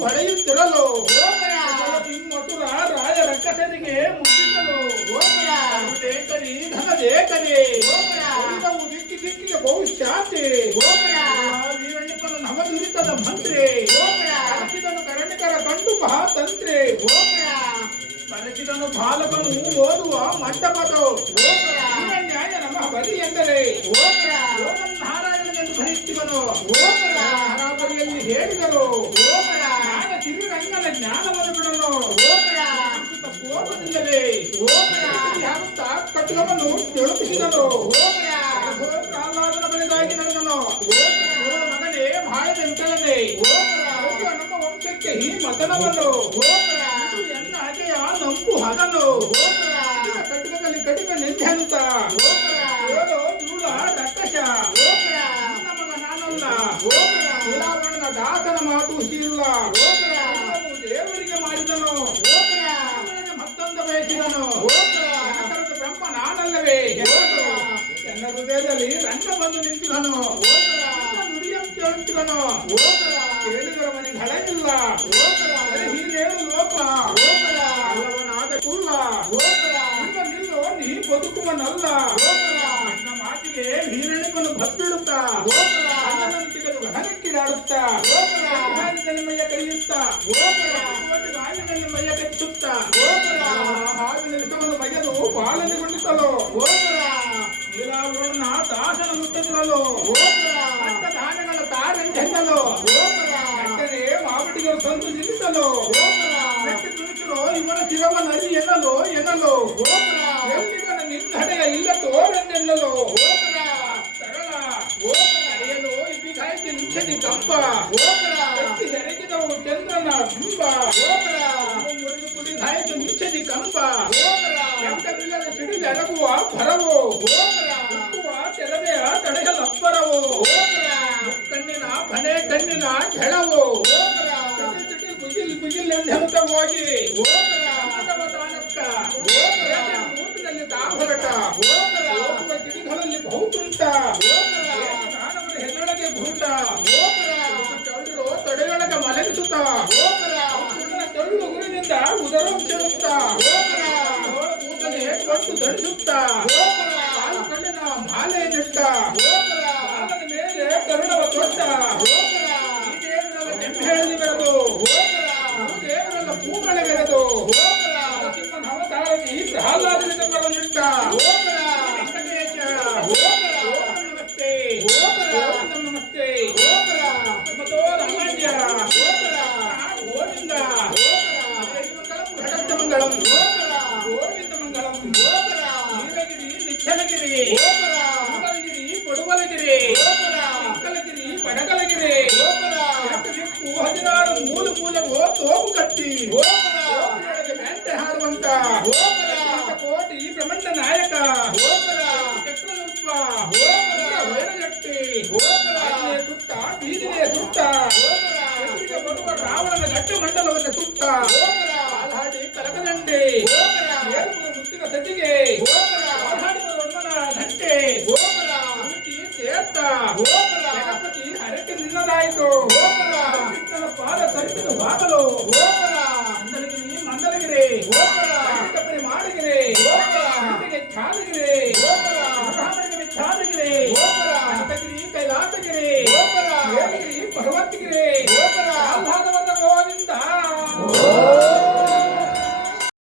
ದಿನವೂ ಹೊಳೆಯುತ್ತಿರಲು ಮಥುರ ರಾಜ ರಕ್ಕಸನಿಗೆ ಮುಟ್ಟಿಸಲು ದೇಕರಿ ಧನ ದೇಕರಿ ಉಳಿದವು ದಿಕ್ಕಿ ದಿಕ್ಕಿಗೆ ಬಹುಶಾಂತಿ ವೀರಣ್ಯಪ್ಪನ ನವದುರಿತದ ಮಂತ್ರಿ ಕರಚಿದನು ಕರಣಿಕರ ಕಂಡು ಮಹಾತಂತ್ರಿ ಕರಚಿದನು ಬಾಲಕನು ಓದುವ ಮಂಟಪದ ನ್ಯಾಯ ನಮ್ಮ ಬಲಿ ಎಂದರೆ ನಾರಾಯಣನೆಂದು ಕರೆಯುತ್ತಿವನು ಹರಾಬರಿಯಲ್ಲಿ ಶಿವನನ್ನು ಕೆಳುಕಿಸಿದನು ಕಾಲಾದನ ಬೆಳೆದಾಗಿ ನಡೆದನು ಮಗನೇ ಭಾಳ ನಿಂತಲನೆ ನಮ್ಮ ವಂಶಕ್ಕೆ ಈ ಮತನವನ್ನು ಎನ್ನ ಅಜಯ ನಂಪು ಹಗಲು ಕಟ್ಟಿಗೆಯಲ್ಲಿ ಕಡಿಮೆ ನಿಂದೆ ಅಂತ ನೂಲ ರಕ್ಕಶ ನಮಗ ನಾನಲ್ಲ ನೀಲಾಭರಣ ದಾಸನ ಮಾತು ಇಲ್ಲ ದೇವರಿಗೆ ಮಾಡಿದನು ಮತ್ತೊಂದು ಬಯಸಿದನು ಎನ್ನ ಹೃದಯದಲ್ಲಿ ರಂಗ ಬಂದು ನಿಂತಿದನು ನುಡಿಯಂ ಕೇಳುತ್ತಿದನು ಕೇಳಿದರ ಮನೆ ಹಳೆಯಿಲ್ಲ ಹೀರೇಳು ಲೋಕ ಅಲ್ಲವನಾದ ಕುಲ್ಲ ನಿನ್ನ ನಿಲ್ಲೋ ನೀ ಬದುಕುವನಲ್ಲ ನನ್ನ ಮಾತಿಗೆ ಹೀರಣಿಕನು ಭಕ್ತಿಡುತ್ತಾ ಅನ್ನದಂತಿಗದು ಗಹನಕ್ಕಿಡಾಡುತ್ತಾ ಹಾಲಿನಲ್ಲಿ ಮೈಯ ಕರೆಯುತ್ತಾ ಒಂದು ಗಾಳಿನಲ್ಲಿ ಮೈಯ ಕಚ್ಚುತ್ತಾ ಹಾವಿನ ವಿಷವನ್ನು ಬಗೆದು ಪಾಲನೆಗೊಂಡಿಸಲು ನೀಲಾವರಣ ದಾಸನ ಮುತ್ತದಿರಲು ಅಟ್ಟ ದಾನಗಳ ತಾರೆಂದೆನ್ನಲು ಕಟ್ಟರೆ ಮಾವಟಿಗೆ ಸಂತು ನಿಲ್ಲಿಸಲು ಕಟ್ಟಿ ತುಣಿಸಲು ಇವನ ಶಿರವನಲ್ಲಿ ಎನ್ನಲು ಎನ್ನಲು ಎಲ್ಲಿಗನ ನಿನ್ನಡೆಯ ಇಲ್ಲ ತೋರೆಂದೆನ್ನಲು ಸರಳ ನಡೆಯಲು ಇಪಿಗಾಯ್ತು ನಿಚ್ಚದಿ ಕಂಪ ಎತ್ತಿ ಹೆರಗಿದವು ಚಂದ್ರನ ಬಿಂಬ ಮುರಿದು ಕುಡಿದಾಯ್ತು ನಿಚ್ಚದಿ ಕಂಪ ಎಂಟವಿಲ್ಲದ ಸಿಡಿದು ಎರಗುವ ಭರವು ಉಕ್ಕುವ ಮೂಪಿನಲ್ಲಿ ತಾ ಹೊರಟ ಹೋಗುವ ಗಿಡಿಗಳಲ್ಲಿ ಬಹುತುಂಟ ನಾನವರ ಹೆದರೊಳಗೆ ಭೂತ ಚೌಡಿರೋ ತೊಡೆಯೊಳಗೆ ಮಲಗಿಸುತ್ತ ತೊಳ್ಳು ಗುರಿನಿಂದ ಉದರಂಶಿರುತ್ತ ಕೂತನೆ ಕೊಟ್ಟು ಧರಿಸುತ್ತ ಕಾಲು ಕಣ್ಣಿನ ಮಾಲೆ ನೆಟ್ಟ ನೀಲಗಿರಿ ನಿಚ್ಚಲಗಿರಿ ಮೂಡಲಗಿರಿ ಕೊಡುವಲಗಿರಿ ಅಂಕಲಗಿರಿ ಬಡಗಲಗಿರಿ ಎಂಟು ದಿಕ್ಕು ಹದಿನಾರು ಮೂಲು ಮೂಲವು ತೋಪು ಕಟ್ಟಿ ಓಪಿನೊಳಗೆ ಮೆಂಟೆ ಹಾಡುವಂತ ಕೋಟಿ ಬ್ರಹ್ಮಂಡ ನಾಯಕ ಚಕ್ರದೂರ್ಪ ವೈರಗಟ್ಟಿ ಆಜ್ಞೆಯ ಸುತ್ತ ಬೀದಿನೆಯ ಸುತ್ತ ಎದುರಿಗೆ ಬರುವ ರಾವಣನ ಗಟ್ಟ ಮಂಡಲವನ್ನು ಸುತ್ತ ಹಾಡಿ ಕಲಕದಂಡೆ Bárbaro! Uou!